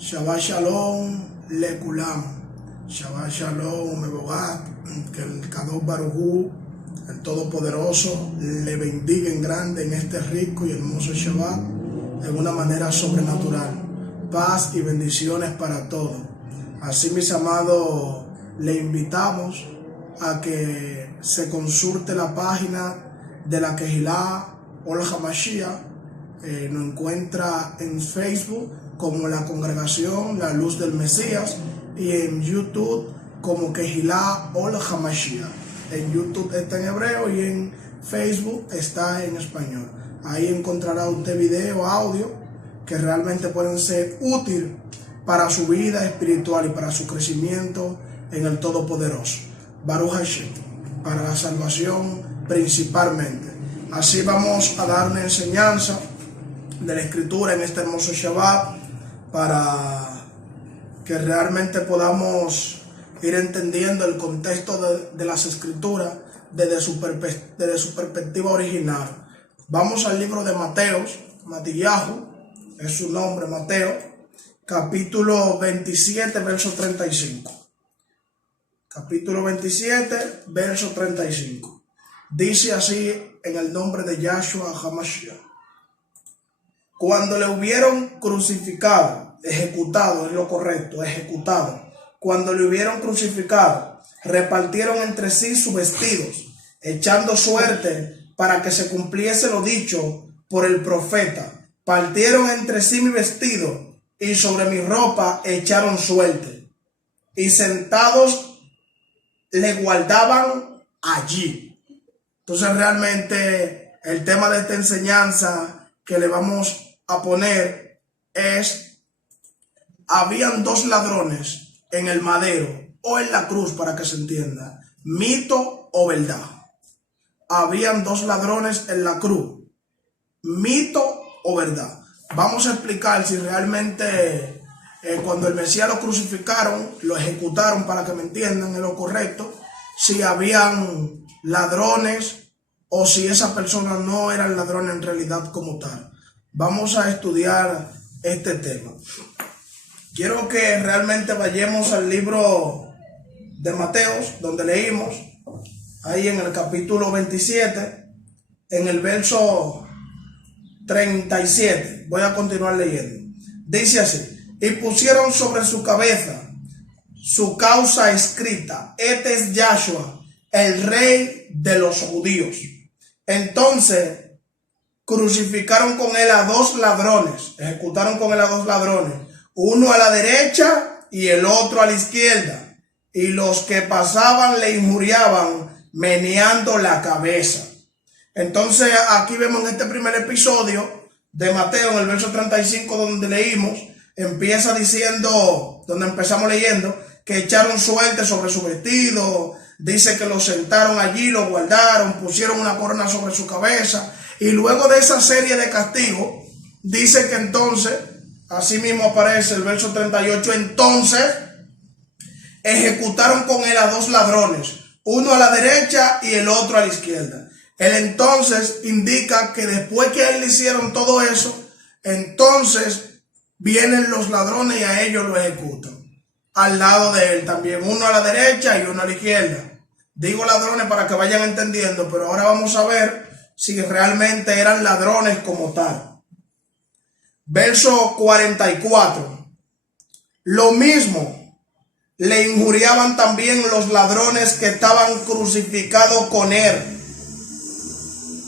Shabbat Shalom, Lekulam. Shabbat Shalom, Mebogat. Que el Kadosh Baruj Hu, el Todopoderoso, le bendiga en grande en este rico y hermoso Shabbat de una manera sobrenatural. Paz y bendiciones para todos. Así, mis amados, le invitamos a que se consulte la página de la Kehilá Ol HaMashiach. Nos encuentra en Facebook como la Congregación La Luz del Mesías y en YouTube como Kehilá Ol HaMashiach. En YouTube está en hebreo y en Facebook está en español. Ahí encontrará usted video, audio que realmente pueden ser útiles para su vida espiritual y para su crecimiento en el Todopoderoso. Baruch Hashem, para la salvación principalmente. Así vamos a dar una enseñanza de la Escritura en este hermoso Shabbat para que realmente podamos ir entendiendo el contexto de las Escrituras desde su perspectiva original. Vamos al libro de Matillahu, es su nombre, Mateo, capítulo 27, verso 35. Capítulo 27, verso 35. Dice así en el nombre de Yahshua HaMashiach. Cuando le hubieron crucificado, ejecutado, es lo correcto, ejecutado. Cuando le hubieron crucificado, repartieron entre sí sus vestidos, echando suerte para que se cumpliese lo dicho por el profeta. Partieron entre sí mi vestido y sobre mi ropa echaron suerte. Y sentados le guardaban allí. Entonces realmente el tema de esta enseñanza que le vamos a poner es: habían dos ladrones en el madero o en la cruz, para que se entienda, mito o verdad. Habían dos ladrones en la cruz, mito o verdad. Vamos a explicar si realmente cuando el Mesías lo crucificaron, lo ejecutaron, para que me entiendan, en lo correcto, si habían ladrones o si esas personas no eran ladrones en realidad como tal. Vamos a estudiar este tema. Quiero que realmente vayamos al libro de Mateos, donde leímos, ahí en el capítulo 27, en el verso 37. Voy a continuar leyendo. Dice así: y pusieron sobre su cabeza su causa escrita: este es Yahshua, el rey de los judíos. Entonces crucificaron con él a dos ladrones, ejecutaron con él a dos ladrones, uno a la derecha y el otro a la izquierda. Y los que pasaban le injuriaban, meneando la cabeza. Entonces aquí vemos en este primer episodio de Mateo, en el verso 35 donde leímos, empieza diciendo, donde empezamos leyendo, que echaron suerte sobre su vestido. Dice que lo sentaron allí, lo guardaron, pusieron una corona sobre su cabeza. Y luego de esa serie de castigos, dice que entonces, así mismo aparece el verso 38, entonces ejecutaron con él a dos ladrones, uno a la derecha y el otro a la izquierda. El entonces indica que después que a él le hicieron todo eso, entonces vienen los ladrones y a ellos lo ejecutan. Al lado de él también, uno a la derecha y uno a la izquierda. Digo ladrones para que vayan entendiendo, pero ahora vamos a ver si realmente eran ladrones como tal. Verso 44. Lo mismo le injuriaban también los ladrones que estaban crucificados con él.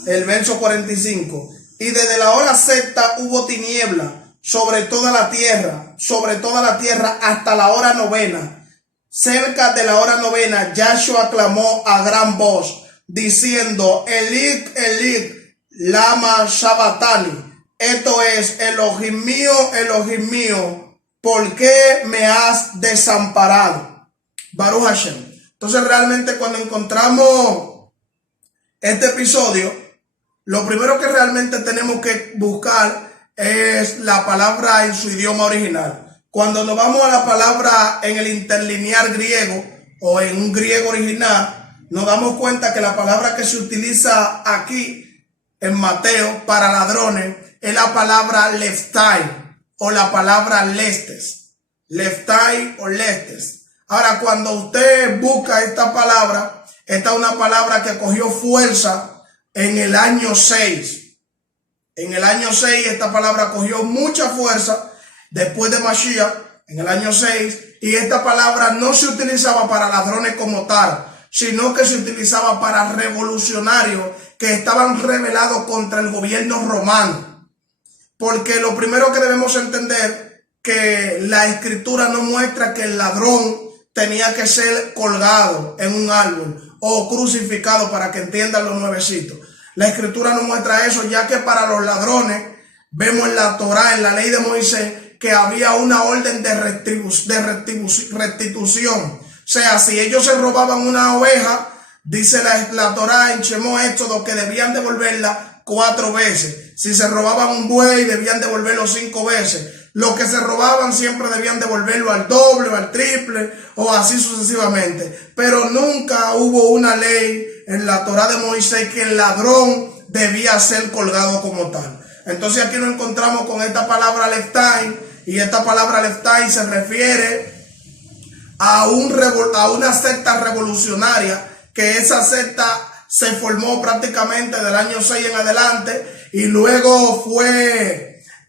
El verso 45. Y desde la hora sexta hubo tiniebla sobre toda la tierra hasta la hora novena. Cerca de la hora novena, Yahshua clamó a gran voz, diciendo: Elí, Elí, lama sabachthani. Esto es: Elohim mío, ¿por qué me has desamparado? Baruch Hashem. Entonces realmente cuando encontramos este episodio, lo primero que realmente tenemos que buscar es la palabra en su idioma original. Cuando nos vamos a la palabra en el interlinear griego o en un griego original, nos damos cuenta que la palabra que se utiliza aquí en Mateo para ladrones es la palabra leftai o la palabra lestes. Leftai o Lestes. Ahora, cuando usted busca esta palabra, esta es una palabra que cogió fuerza en el año 6. En el año 6 esta palabra cogió mucha fuerza después de Mashiach, en el año 6, y esta palabra no se utilizaba para ladrones como tal, sino que se utilizaba para revolucionarios que estaban rebelados contra el gobierno romano. Porque lo primero que debemos entender, que la escritura no muestra que el ladrón tenía que ser colgado en un árbol o crucificado, para que entiendan los nuevecitos. La escritura no muestra eso, ya que para los ladrones, vemos en la Torá, en la ley de Moisés, que había una orden de restitución. O sea, si ellos se robaban una oveja, dice la Torá en Shemot Éxodo que debían devolverla 4 veces. Si se robaban un buey, debían devolverlo 5 veces. Los que se robaban siempre debían devolverlo al doble o al triple, o así sucesivamente. Pero nunca hubo una ley en la Torá de Moisés que el ladrón debía ser colgado como tal. Entonces aquí nos encontramos con esta palabra Leftai, y esta palabra Leftai se refiere a una secta revolucionaria, que esa secta se formó prácticamente del año 6 en adelante, y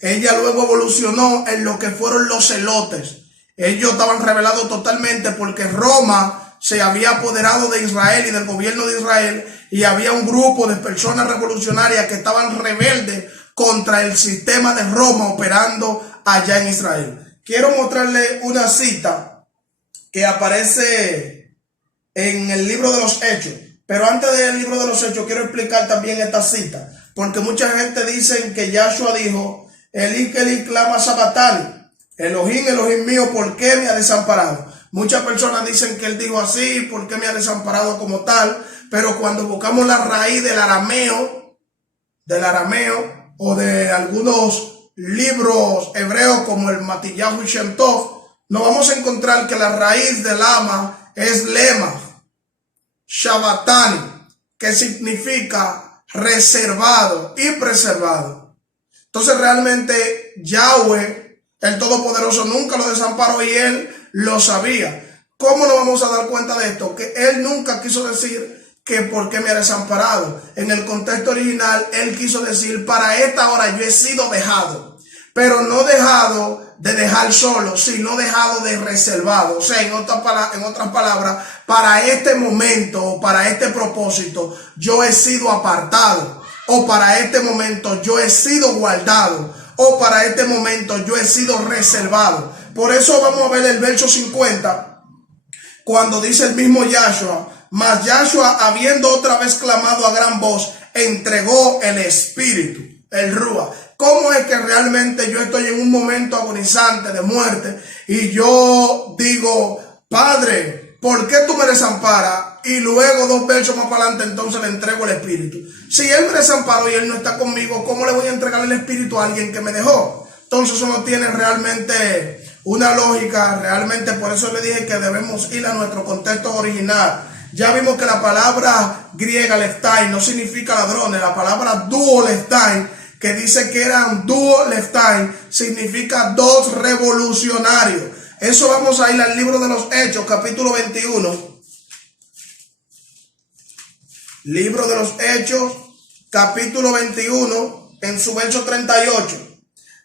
ella luego evolucionó en lo que fueron los celotes. Ellos estaban rebelados totalmente porque Roma se había apoderado de Israel y del gobierno de Israel, y había un grupo de personas revolucionarias que estaban rebeldes contra el sistema de Roma operando allá en Israel. Quiero mostrarle una cita que aparece en el libro de los Hechos, pero antes del libro de los Hechos quiero explicar también esta cita, porque mucha gente dice que Yahshua dijo: Elí clama sabatani, Elohim, Elohim mío, ¿por qué me ha desamparado? Muchas personas dicen que él dijo así: ¿por qué me ha desamparado? Como tal. Pero cuando buscamos la raíz del arameo o de algunos libros hebreos como el Matillahu Shem Tov, nos vamos a encontrar que la raíz del ama es lema, shabatani, que significa reservado y preservado. Entonces realmente Yahweh, el Todopoderoso, nunca lo desamparó, y él lo sabía. ¿Cómo nos vamos a dar cuenta de esto? Que él nunca quiso decir que por qué me ha desamparado. En el contexto original, él quiso decir: para esta hora yo he sido dejado, pero no dejado de dejar solo, sino dejado de reservado. O sea, en otras palabras, para este momento, para este propósito, yo he sido apartado, o para este momento yo he sido guardado, o para este momento yo he sido reservado. Por eso vamos a ver el verso 50, cuando dice el mismo Yahshua: mas Yahshua, habiendo otra vez clamado a gran voz, entregó el Espíritu, el Ruach. ¿Cómo es que realmente yo estoy en un momento agonizante de muerte y yo digo: Padre, ¿por qué tú me desamparas? Y luego 2 versos más para adelante, entonces le entrego el Espíritu. Si él me desamparó y él no está conmigo, ¿cómo le voy a entregar el Espíritu a alguien que me dejó? Entonces eso no tiene realmente una lógica. Realmente por eso le dije que debemos ir a nuestro contexto original. Ya vimos que la palabra griega Leftai no significa ladrones. La palabra duo Leftai, que dice que eran duo Leftai, significa 2 revolucionarios. Eso vamos a ir al libro de los Hechos, capítulo 21. Libro de los Hechos, capítulo 21, en su verso 38.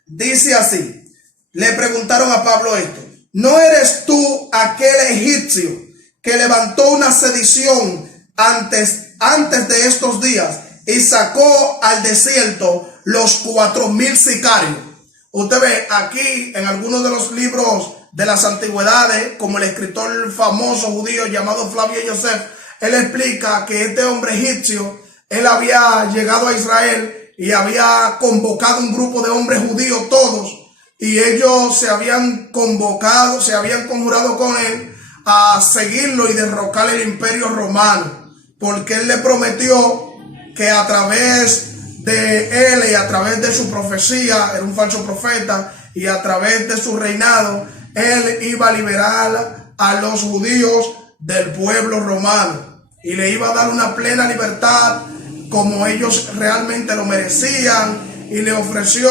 Dice así: le preguntaron a Pablo esto: ¿no eres tú aquel egipcio que levantó una sedición antes de estos días y sacó al desierto los 4,000 sicarios? Usted ve aquí en algunos de los libros de las antigüedades, como el escritor famoso judío llamado Flavio Joseph, él explica que este hombre egipcio, él había llegado a Israel y había convocado un grupo de hombres judíos todos, y ellos se habían convocado, se habían conjurado con él a seguirlo y derrocar el imperio romano, porque él le prometió que a través de él y a través de su profecía, era un falso profeta, y a través de su reinado, él iba a liberar a los judíos del pueblo romano y le iba a dar una plena libertad como ellos realmente lo merecían, y le ofreció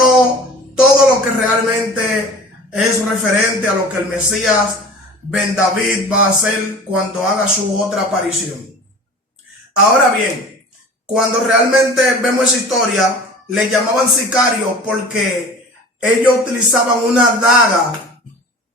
todo lo que realmente es referente a lo que el Mesías Ben David va a hacer cuando haga su otra aparición. Ahora bien, cuando realmente vemos esa historia, le llamaban sicario porque ellos utilizaban una daga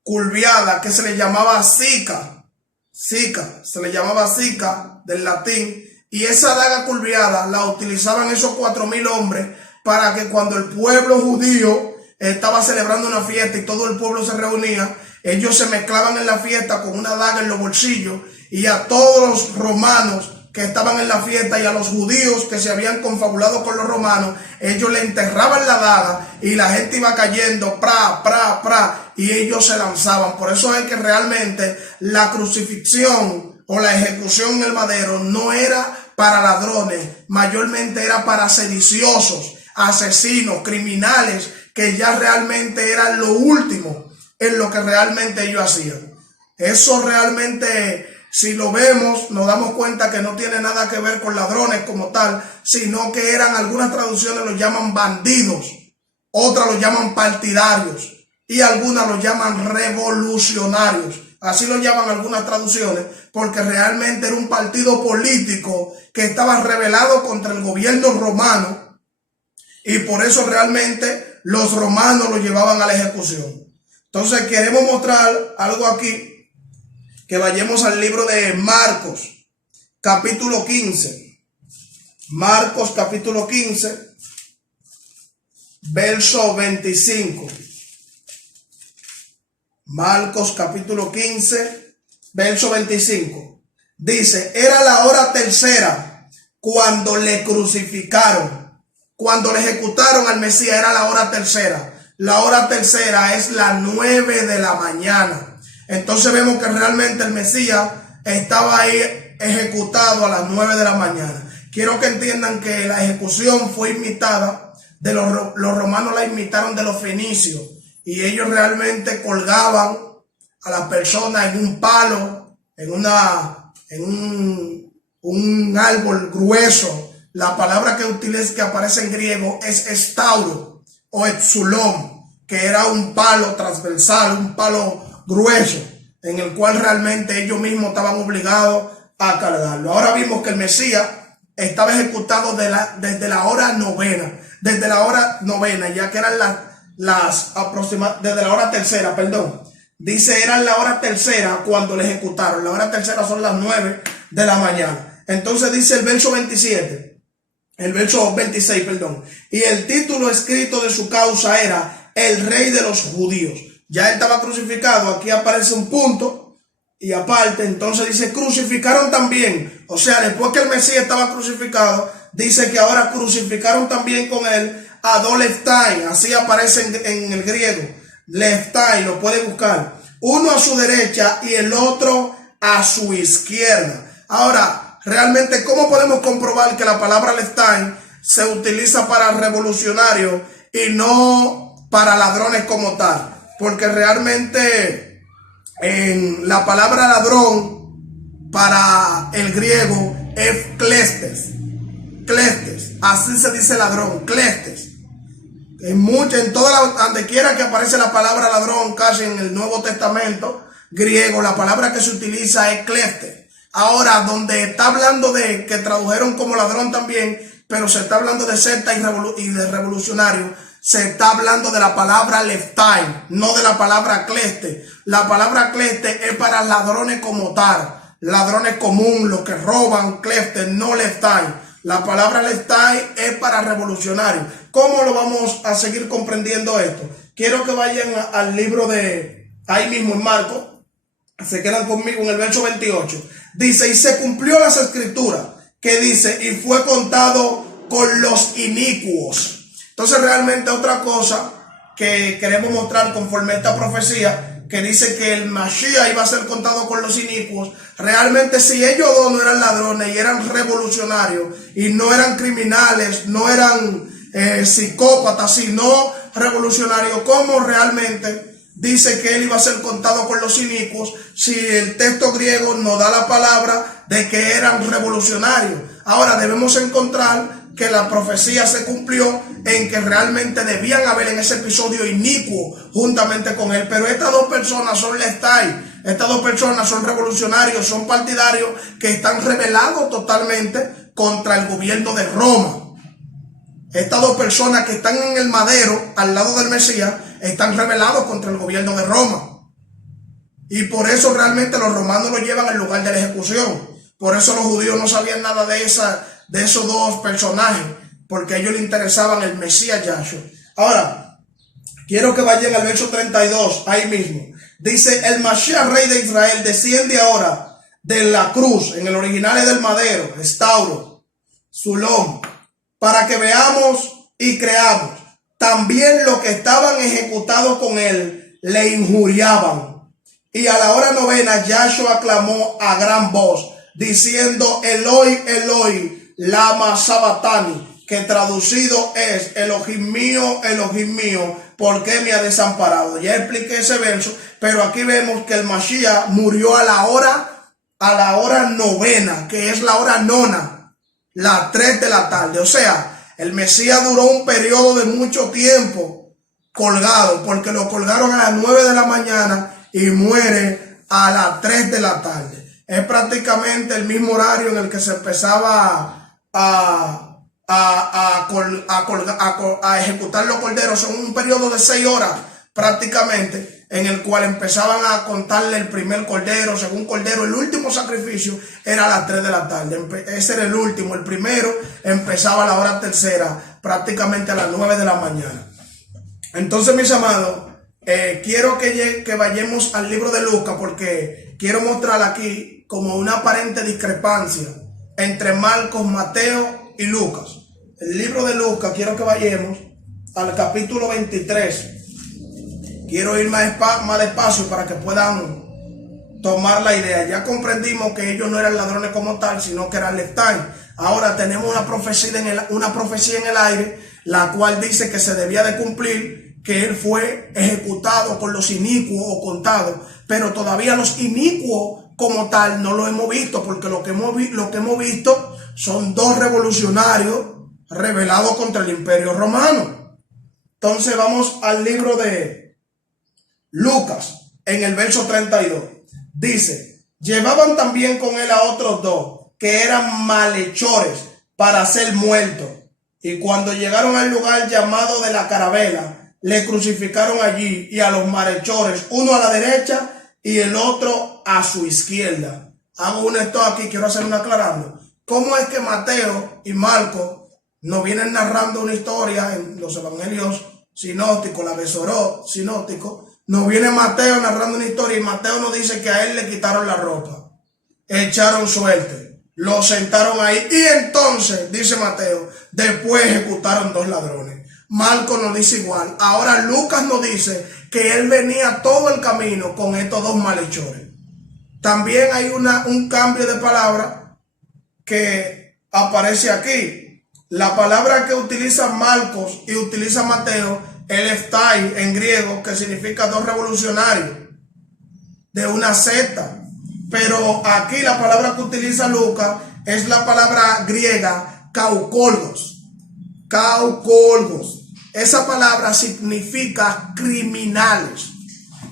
curviada que se le llamaba sica. Se le llamaba sica del latín, y esa daga curviada la utilizaban esos 4,000 hombres para que cuando el pueblo judío estaba celebrando una fiesta y todo el pueblo se reunía, ellos se mezclaban en la fiesta con una daga en los bolsillos, y a todos los romanos que estaban en la fiesta y a los judíos que se habían confabulado con los romanos, ellos le enterraban la daga y la gente iba cayendo, y ellos se lanzaban. Por eso es que realmente la crucifixión o la ejecución en el madero no era para ladrones, mayormente era para sediciosos, asesinos, criminales, que ya realmente eran lo último en lo que realmente ellos hacían. Eso realmente, si lo vemos, nos damos cuenta que no tiene nada que ver con ladrones como tal, sino que eran, algunas traducciones los llaman bandidos, otras los llaman partidarios y algunas los llaman revolucionarios. Así lo llaman algunas traducciones, porque realmente era un partido político que estaba rebelado contra el gobierno romano, y por eso realmente los romanos lo llevaban a la ejecución. Entonces queremos mostrar algo aquí, que vayamos al libro de Marcos, capítulo 15. Marcos, capítulo 15, verso 25. Marcos, capítulo 15, verso 25. Dice: era la hora tercera cuando le crucificaron. Cuando le ejecutaron al Mesías era la hora tercera. La hora tercera es las 9 de la mañana. Entonces vemos que realmente el Mesías estaba ahí ejecutado a las 9 de la mañana. Quiero que entiendan que la ejecución fue imitada de los romanos, la imitaron de los fenicios, y ellos realmente colgaban a las personas en un palo, en un árbol grueso. La palabra que utiliza, que aparece en griego, es estauro o exulón, que era un palo transversal, un palo grueso, en el cual realmente ellos mismos estaban obligados a cargarlo. Ahora vimos que el Mesías estaba ejecutado desde la hora novena, ya que eran desde la hora tercera, perdón. Dice, eran la hora tercera cuando le ejecutaron. La hora tercera son las 9 de la mañana. Entonces dice el verso 26, perdón. Y el título escrito de su causa era el Rey de los Judíos. Ya él estaba crucificado. Aquí aparece un punto y aparte, entonces dice, crucificaron también. O sea, después que el Mesías estaba crucificado, dice que ahora crucificaron también con él a dos Leftai. Así aparece en el griego. Leftai, lo puede buscar. Uno a su derecha y el otro a su izquierda. Ahora, realmente, ¿cómo podemos comprobar que la palabra Leftai se utiliza para revolucionarios y no para ladrones como tal? Porque realmente en la palabra ladrón para el griego es klestes. Klestes, así se dice ladrón, klestes. Donde quiera que aparece la palabra ladrón, casi en el Nuevo Testamento griego, la palabra que se utiliza es klestes. Ahora, donde está hablando de que tradujeron como ladrón también, pero se está hablando de secta y de revolucionario, se está hablando de la palabra Leftai, no de la palabra kleste. La palabra kleste es para ladrones como tal, ladrones común, los que roban, kleste, no Leftai. La palabra Leftai es para revolucionarios. ¿Cómo lo vamos a seguir comprendiendo esto? Quiero que vayan al libro de, ahí mismo en Marcos, se quedan conmigo en el verso 28. Dice, y se cumplió las escrituras, que dice, y fue contado con los inicuos. Entonces realmente otra cosa que queremos mostrar conforme a esta profecía, que dice que el Mashiach iba a ser contado con los inicuos. Realmente, si ellos dos no eran ladrones y eran revolucionarios y no eran criminales, no eran psicópatas, sino revolucionarios, ¿cómo realmente dice que él iba a ser contado con los inicuos si el texto griego nos da la palabra de que eran revolucionarios? Ahora debemos encontrar que la profecía se cumplió en que realmente debían haber en ese episodio inicuo juntamente con él. Pero estas dos personas son lestai, estas dos personas son revolucionarios, son partidarios que están rebelados totalmente contra el gobierno de Roma. Estas dos personas que están en el madero al lado del Mesías están rebelados contra el gobierno de Roma. Y por eso realmente los romanos lo llevan al lugar de la ejecución. Por eso los judíos no sabían nada de esos dos personajes, porque a ellos les interesaban el Mesías Yahshua. Ahora, quiero que vayan al verso 32, ahí mismo. Dice, el Mashiach, rey de Israel, desciende ahora de la cruz, en el original es del madero, Estauro, Sulón, para que veamos y creamos. También los que estaban ejecutados con él le injuriaban. Y a la hora novena, Yahshua clamó a gran voz, diciendo, Eloi, Eloi, lama sabatani, que traducido es, Elohim mío, ¿por qué me ha desamparado? Ya expliqué ese verso, pero aquí vemos que el Mashiach murió a la hora novena, que es la hora nona, las 3 de la tarde. O sea, el Mesías duró un periodo de mucho tiempo colgado, porque lo colgaron a las 9 de la mañana y muere a las 3 de la tarde. Es prácticamente el mismo horario en el que se empezaba a ejecutar los corderos. Son un periodo de 6 horas prácticamente, en el cual empezaban a contarle el primer cordero, segundo cordero. El último sacrificio era a las 3 de la tarde. Ese era el último. El primero empezaba a la hora tercera, prácticamente a las 9 de la mañana. Entonces, mis amados, quiero que vayamos al libro de Lucas, porque quiero mostrar aquí como una aparente discrepancia entre Marcos, Mateo y Lucas. El libro de Lucas, quiero que vayamos al capítulo 23. Quiero ir más despacio para que puedan tomar la idea. Ya comprendimos que ellos no eran ladrones como tal, sino que eran lestai. Ahora tenemos una profecía en el aire, la cual dice que se debía de cumplir, que él fue ejecutado con los inicuos o contados, pero todavía los inicuos como tal no lo hemos visto, porque lo que hemos visto son dos revolucionarios rebelados contra el imperio romano. Entonces vamos al libro de Lucas, en el verso 32. Dice, llevaban también con él a otros dos, que eran malhechores para ser muertos. Y cuando llegaron al lugar llamado de la Carabela, le crucificaron allí, y a los malhechores, uno a la derecha y el otro a su izquierda. Hago un esto aquí, quiero hacer un aclarando. ¿Cómo es que Mateo y Marcos nos vienen narrando una historia en los evangelios sinópticos, la Besorot sinóptico? Nos viene Mateo narrando una historia, y Mateo nos dice que a él le quitaron la ropa, echaron suerte, lo sentaron ahí, y entonces, dice Mateo, después ejecutaron 2 ladrones. Marcos nos dice igual. Ahora Lucas nos dice que él venía todo el camino con estos 2 malhechores. También hay un cambio de palabra que aparece aquí. La palabra que utiliza Marcos y utiliza Mateo, el estai en griego, que significa 2 revolucionarios de una secta. Pero aquí la palabra que utiliza Lucas es la palabra griega kaukolgos. Kaukolgos. Esa palabra significa criminales.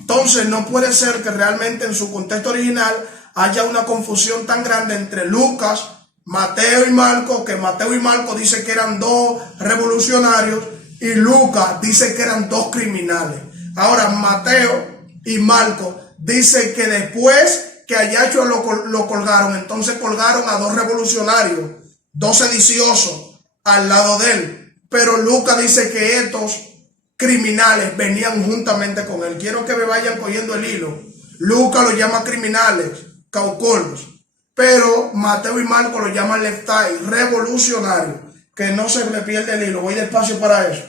Entonces no puede ser que realmente en su contexto original haya una confusión tan grande entre Lucas, Mateo y Marcos, que Mateo y Marcos dice que eran 2 revolucionarios y Lucas dice que eran 2 criminales. Ahora Mateo y Marcos dice que después que a Yahshua lo colgaron, entonces colgaron a 2 revolucionarios, 2 sediciosos al lado de él. Pero Lucas dice que estos criminales venían juntamente con él. Quiero que me vayan cogiendo el hilo. Lucas lo llama criminales, caucolgos, pero Mateo y Marcos lo llaman leftai, revolucionarios, que no se le pierde el hilo. Voy despacio para eso.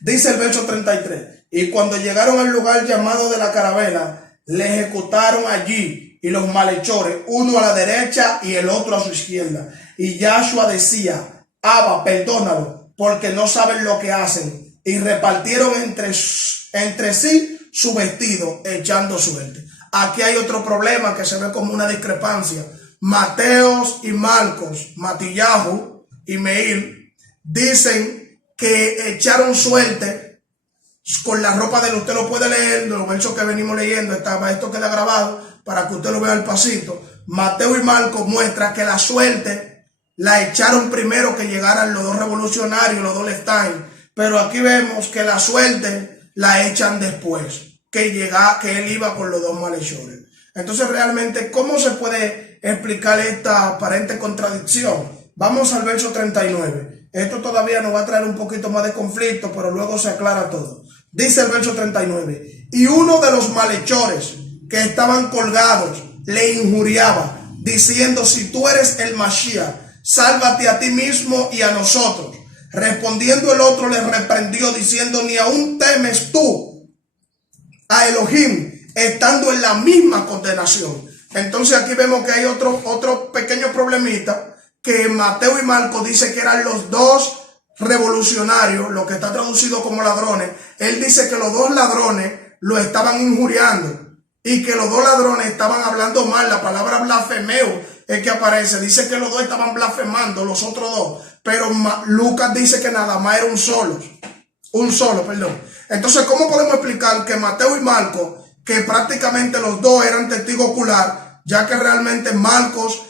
Dice el verso 33, y cuando llegaron al lugar llamado de la Carabela, le ejecutaron allí, y los malhechores, uno a la derecha y el otro a su izquierda. Y Yahshua decía, Abba, perdónalo, porque no saben lo que hacen. Y repartieron entre sí su vestido, echando suerte. Aquí hay otro problema que se ve como una discrepancia. Mateo y Marcos, Matillahu, y Meir, dicen que echaron suerte con la ropa de él. Usted lo puede leer, de los versos que venimos leyendo, esto queda grabado para que usted lo vea al pasito. Mateo y Marcos muestra que la suerte la echaron primero que llegaran los dos revolucionarios, los dos Leftain, pero aquí vemos que la suerte la echan después que él iba con los dos malhechores. Entonces realmente, ¿cómo se puede explicar esta aparente contradicción? Vamos al verso 39. Esto todavía nos va a traer un poquito más de conflicto, pero luego se aclara todo. Dice el verso 39, y uno de los malhechores que estaban colgados le injuriaba, diciendo, si tú eres el Mashiach, sálvate a ti mismo y a nosotros. Respondiendo el otro le reprendió, diciendo, ni aún temes tú a Elohim, estando en la misma condenación. Entonces aquí vemos que hay otro pequeño problemita, que Mateo y Marcos dice que eran los dos revolucionarios, lo que está traducido como ladrones. Él dice que los dos ladrones lo estaban injuriando y que los dos ladrones estaban hablando mal. La palabra blasfemeo es que aparece. Dice que los dos estaban blasfemando, los otros dos. Pero Lucas dice que nada más era un solo. Entonces, ¿cómo podemos explicar que Mateo y Marcos, que prácticamente los dos eran testigos ocular, ya que realmente Marcos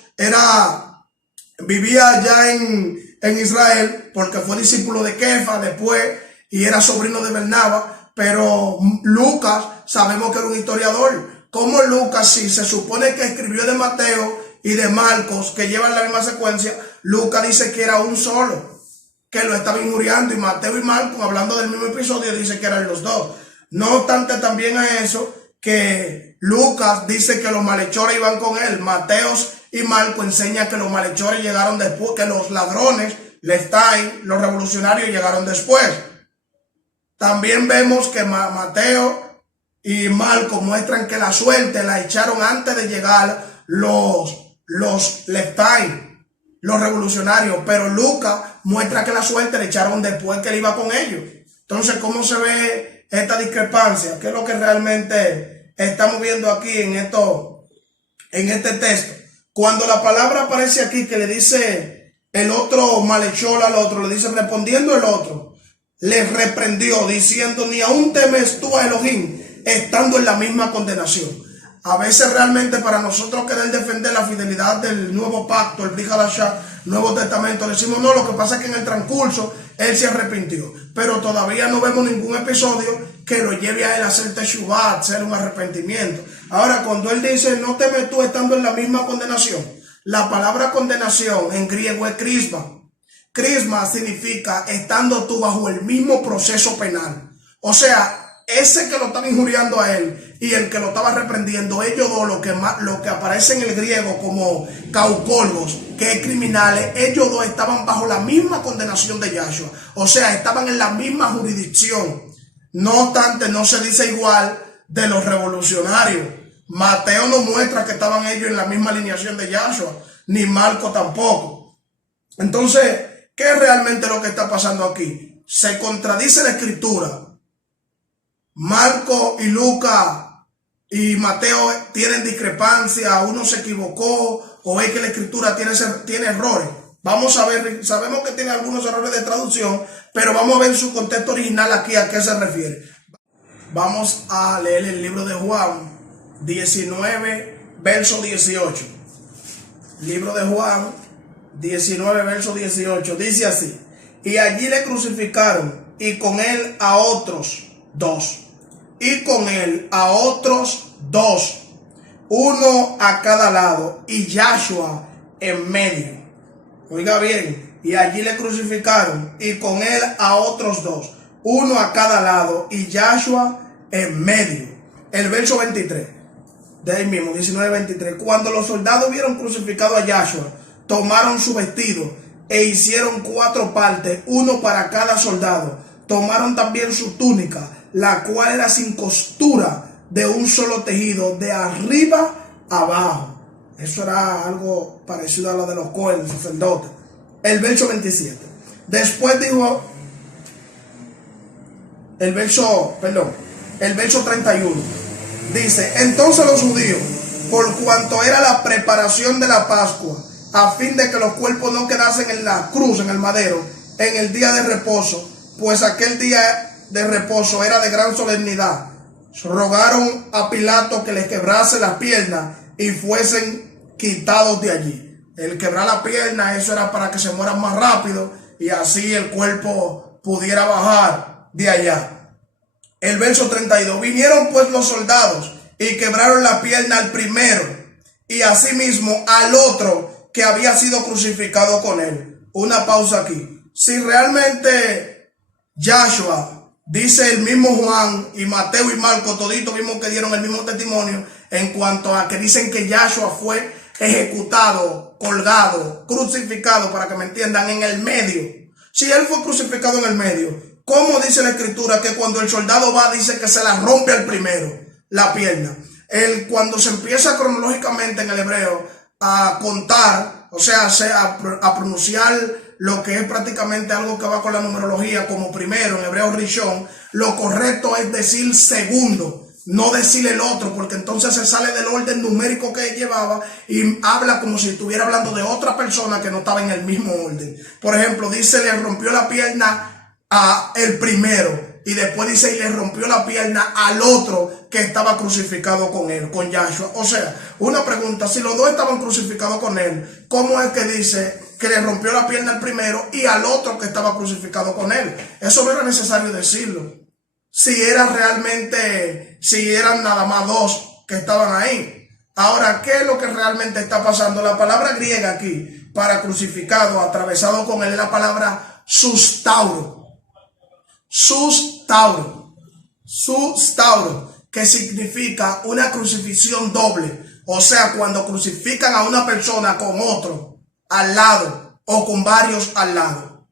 vivía allá en Israel, porque fue discípulo de Kefa después y era sobrino de Bernaba, pero Lucas sabemos que era un historiador? ¿Cómo Lucas, si se supone que escribió de Mateo y de Marcos, que llevan la misma secuencia, Lucas dice que era un solo, que lo estaba injuriando, y Mateo y Marcos, hablando del mismo episodio, dice que eran los dos? No obstante, también a eso, que Lucas dice que los malhechores iban con él. Mateo y Marcos enseñan que los malhechores llegaron después, que los ladrones, Leftain, los revolucionarios llegaron después. También vemos que Mateo y Marcos muestran que la suerte la echaron antes de llegar los Leftain, los revolucionarios, pero Lucas muestra que la suerte le echaron después que él iba con ellos. Entonces, ¿cómo se ve esta discrepancia? ¿Qué es lo que realmente estamos viendo aquí en este texto? Cuando la palabra aparece aquí, que le dice el otro malhechor al otro, le dice, respondiendo el otro, le reprendió diciendo, ni aún temes tú a Elohim, estando en la misma condenación. A veces realmente para nosotros querer defender la fidelidad del nuevo pacto, el Brit Hadashah, Nuevo Testamento, decimos no, lo que pasa es que en el transcurso él se arrepintió, pero todavía no vemos ningún episodio que lo lleve a él a hacer teshuvah, a hacer un arrepentimiento. Ahora, cuando él dice no temes tú estando en la misma condenación, la palabra condenación en griego es crisma. Crisma significa estando tú bajo el mismo proceso penal. O sea, ese que lo estaba injuriando a él y el que lo estaba reprendiendo, ellos dos, lo que aparece en el griego como caucolgos, que es criminales, ellos dos estaban bajo la misma condenación de Yahshua. O sea, estaban en la misma jurisdicción. No obstante, no se dice igual de los revolucionarios. Mateo no muestra que estaban ellos en la misma alineación de Yahshua, ni Marco tampoco. Entonces, ¿qué es realmente lo que está pasando aquí? Se contradice la escritura. Marco y Lucas y Mateo tienen discrepancia, uno se equivocó o es que la escritura tiene errores. Vamos a ver, sabemos que tiene algunos errores de traducción, pero vamos a ver su contexto original aquí, a qué se refiere. Vamos a leer el libro de Juan 19, verso 18. Libro de Juan 19, verso 18. Dice así: y allí le crucificaron, y con él a otros dos. Y con él a otros dos, uno a cada lado, y Yahshua en medio. Oiga bien, y allí le crucificaron, y con él a otros dos, uno a cada lado, y Yahshua en medio. El verso 23, de ahí mismo, 19-23. Cuando los soldados vieron crucificado a Yahshua, tomaron su vestido e hicieron 4 partes, uno para cada soldado. Tomaron también su túnica, la cual era sin costura, de un solo tejido, de arriba a abajo. Eso era algo parecido a lo de los Cohen, sacerdotes. El verso 27. Después dijo, el verso 31. Dice, entonces los judíos, por cuanto era la preparación de la Pascua, a fin de que los cuerpos no quedasen en la cruz, en el madero, en el día de reposo, pues aquel día de reposo era de gran solemnidad. Rogaron a Pilato que les quebrase las piernas y fuesen quitados de allí. El quebrar la pierna, eso era para que se mueran más rápido y así el cuerpo pudiera bajar de allá. El verso 32. Vinieron pues los soldados y quebraron la pierna al primero y asimismo al otro que había sido crucificado con él. Una pausa aquí. Si realmente Yahshua, dice el mismo Juan y Mateo y Marcos, toditos mismos que dieron el mismo testimonio en cuanto a que dicen que Yahshua fue ejecutado, colgado, crucificado, para que me entiendan, en el medio. Si él fue crucificado en el medio, ¿cómo dice la escritura que cuando el soldado va, dice que se la rompe al primero, la pierna? Cuando se empieza cronológicamente en el hebreo a contar, o sea, a pronunciar lo que es prácticamente algo que va con la numerología como primero, en hebreo Rishon, lo correcto es decir segundo, no decir el otro, porque entonces se sale del orden numérico que llevaba y habla como si estuviera hablando de otra persona que no estaba en el mismo orden. Por ejemplo, dice, le rompió la pierna a el primero, y después dice, y le rompió la pierna al otro que estaba crucificado con él, con Yahshua. O sea, una pregunta, si los dos estaban crucificados con él, ¿cómo es que dice que le rompió la pierna al primero y al otro que estaba crucificado con él? Eso no era necesario decirlo. Si eran nada más dos que estaban ahí. Ahora, ¿qué es lo que realmente está pasando? La palabra griega aquí para crucificado, atravesado con él, es la palabra sustauro. Sustauro, que significa una crucifixión doble. O sea, cuando crucifican a una persona con otro al lado o con varios al lado.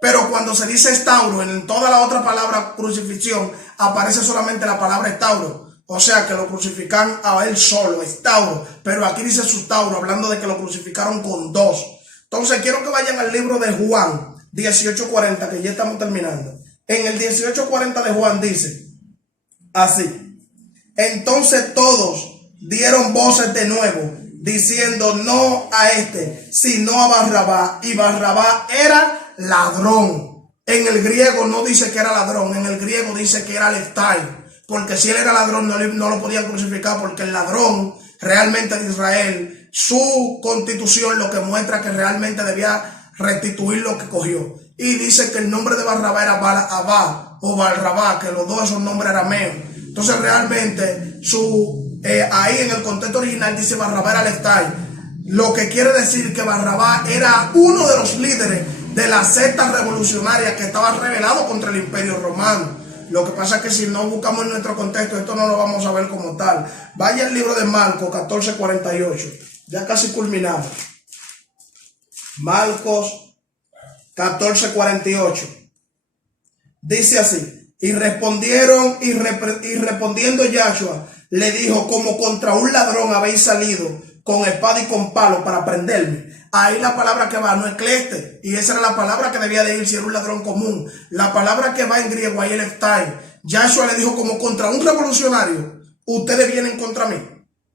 Pero cuando se dice estauro, en toda la otra palabra crucifixión aparece solamente la palabra estauro. O sea, que lo crucifican a él solo, estauro. Pero aquí dice sustauro, hablando de que lo crucificaron con dos. Entonces quiero que vayan al libro de Juan 18:40, que ya estamos terminando. En el 18:40 de Juan dice así: entonces todos dieron voces de nuevo, diciendo, no a este, sino a Barrabás. Y Barrabás era ladrón. En el griego no dice que era ladrón, en el griego dice que era leftai, porque si él era ladrón no lo podían crucificar, porque el ladrón realmente de Israel, su constitución lo que muestra que realmente debía restituir lo que cogió. Y dice que el nombre de Barrabás era Barabá o Barrabá, que los dos esos nombres arameos. Entonces realmente ahí en el contexto original dice Barrabás era leftai, lo que quiere decir que Barrabás era uno de los líderes de la secta revolucionaria que estaba rebelado contra el Imperio Romano. Lo que pasa es que si no buscamos en nuestro contexto, esto no lo vamos a ver como tal. Vaya al libro de Marcos 14:48, ya casi culminado. Marcos 14:48. Dice así: y respondieron y respondiendo Yahshua le dijo, como contra un ladrón habéis salido con espada y con palo para prenderme. Ahí la palabra que va no es cleste, y esa era la palabra que debía de ir si era un ladrón común. La palabra que va en griego ahí es leftai. Yahshua le dijo, como contra un revolucionario ustedes vienen contra mí,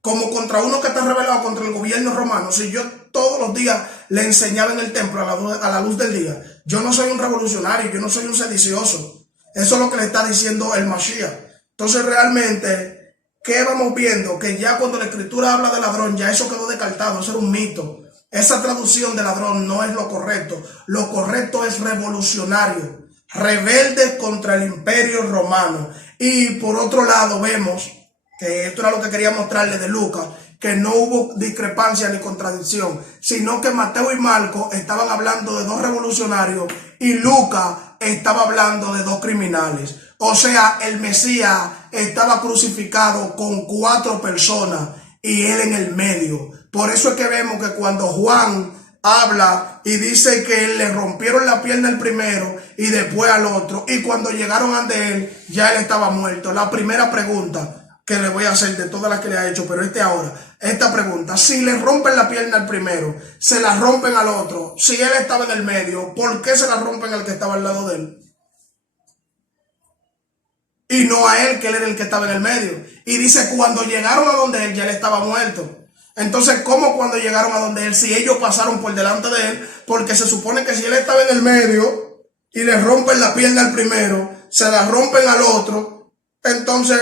como contra uno que está rebelado contra el gobierno romano. Si yo todos los días le enseñaba en el templo a la luz del día, yo no soy un revolucionario, yo no soy un sedicioso. Eso es lo que le está diciendo el Mashiach. Entonces realmente, ¿qué vamos viendo? Que ya cuando la escritura habla de ladrón, ya eso quedó descartado, eso era un mito. Esa traducción de ladrón no es lo correcto. Lo correcto es revolucionario, rebelde contra el Imperio Romano. Y por otro lado vemos que esto era lo que quería mostrarle de Lucas, que no hubo discrepancia ni contradicción, sino que Mateo y Marcos estaban hablando de dos revolucionarios y Lucas estaba hablando de dos criminales. O sea, el Mesías estaba crucificado con 4 personas y él en el medio. Por eso es que vemos que cuando Juan habla y dice que le rompieron la pierna al primero y después al otro, y cuando llegaron ante él, ya él estaba muerto. La primera pregunta que le voy a hacer de todas las que le ha hecho, pero esta pregunta: si le rompen la pierna al primero, se la rompen al otro, si él estaba en el medio, ¿por qué se la rompen al que estaba al lado de él? Y no a él, que él era el que estaba en el medio. Y dice, cuando llegaron a donde él, ya él estaba muerto. Entonces, ¿cómo cuando llegaron a donde él? Si ellos pasaron por delante de él, porque se supone que si él estaba en el medio y le rompen la pierna al primero, se la rompen al otro, entonces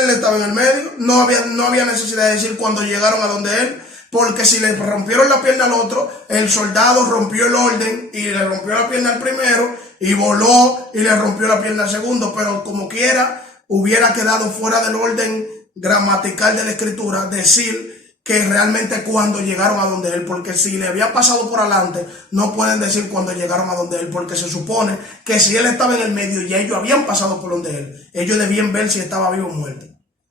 él estaba en el medio, no había necesidad de decir cuando llegaron a donde él, porque si le rompieron la pierna al otro, el soldado rompió el orden y le rompió la pierna al primero y voló y le rompió la pierna al segundo, pero como quiera hubiera quedado fuera del orden gramatical de la escritura decir que realmente cuando llegaron a donde él, porque si le había pasado por adelante, no pueden decir cuando llegaron a donde él, porque se supone que si él estaba en el medio y ellos habían pasado por donde él, ellos debían ver si estaba vivo o muerto.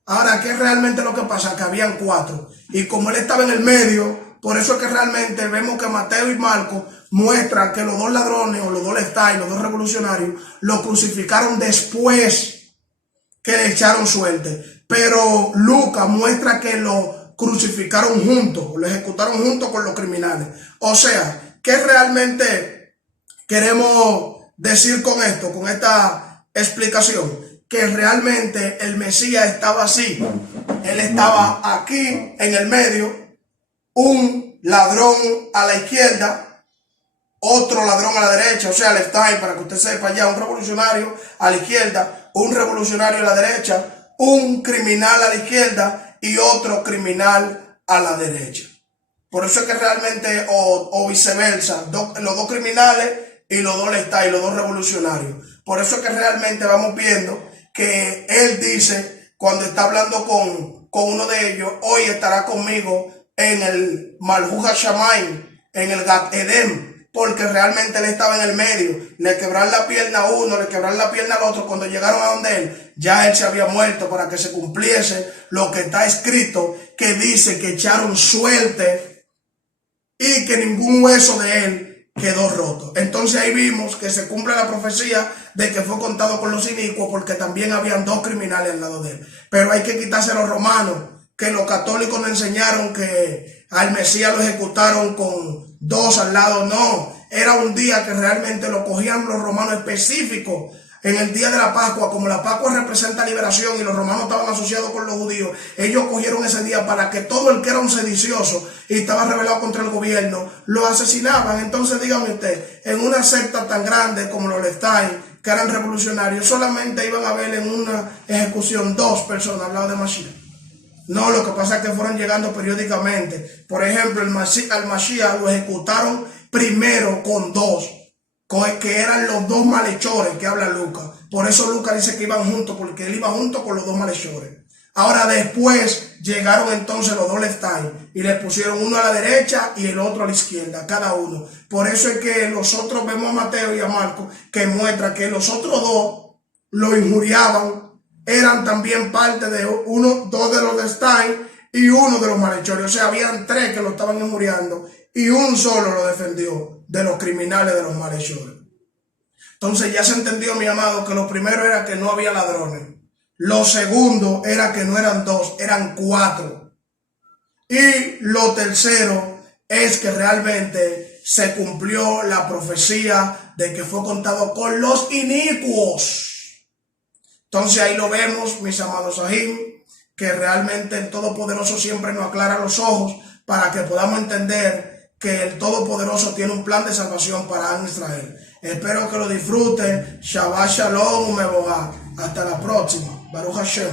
Ahora, ¿qué es realmente lo que pasa? Que habían 4, y como él estaba en el medio, por eso es que realmente vemos que Mateo y Marcos muestran que los 2 ladrones, o los 2 lestais, los 2 revolucionarios, lo crucificaron después que le echaron suerte, pero Lucas muestra que lo crucificaron juntos, lo ejecutaron juntos con los criminales. O sea, ¿qué realmente queremos decir con esto, con esta explicación? Que realmente el Mesías estaba así. Él estaba aquí en el medio, un ladrón a la izquierda, otro ladrón a la derecha, o sea, left eye, para que usted sepa ya, un revolucionario a la izquierda, un revolucionario a la derecha, un criminal a la izquierda y otro criminal a la derecha. Por eso es que realmente, o viceversa, los 2 criminales y los 2 lestais, los 2 revolucionarios. Por eso es que realmente vamos viendo que él dice, cuando está hablando con uno de ellos, hoy estará conmigo en el Malhut HaShamayim, en el Gat Edem, porque realmente él estaba en el medio, le quebraron la pierna a uno, le quebraron la pierna al otro. Cuando llegaron a donde él, ya él se había muerto, para que se cumpliese lo que está escrito, que dice que echaron suerte y que ningún hueso de él quedó roto. Entonces ahí vimos que se cumple la profecía de que fue contado con los inicuos, porque también habían 2 criminales al lado de él. Pero hay que quitarse a los romanos, que los católicos nos enseñaron que al Mesías lo ejecutaron con 2 al lado. No, era un día que realmente lo cogían los romanos específicos. En el día de la Pascua, como la Pascua representa liberación y los romanos estaban asociados con los judíos, ellos cogieron ese día para que todo el que era un sedicioso y estaba rebelado contra el gobierno, lo asesinaban. Entonces dígame usted, en una secta tan grande como los lestais, que eran revolucionarios, solamente iban a ver en una ejecución 2 personas al lado de Mashiach. No, lo que pasa es que fueron llegando periódicamente. Por ejemplo, al Mashiach lo ejecutaron primero con 2, que eran los 2 malhechores que habla Lucas. Por eso Lucas dice que iban juntos, porque él iba junto con los 2 malhechores. Ahora después llegaron entonces los 2 lestais y le pusieron uno a la derecha y el otro a la izquierda, cada uno. Por eso es que nosotros vemos a Mateo y a Marcos que muestra que los otros 2 lo injuriaban, eran también parte de 2 de los lestais y 1 de los malhechores. O sea, habían 3 que lo estaban injuriando y un solo lo defendió de los criminales, de los malhechores. Entonces ya se entendió, mi amado, que lo primero era que no había ladrones. Lo segundo era que no eran 2, eran 4. Y lo tercero es que realmente se cumplió la profecía de que fue contado con los inicuos. Entonces ahí lo vemos, mis amados Sahim, que realmente el Todopoderoso siempre nos aclara los ojos para que podamos entender que el Todopoderoso tiene un plan de salvación para Israel. Espero que lo disfruten. Shabbat Shalom, Umebogá. Hasta la próxima. Baruch Hashem.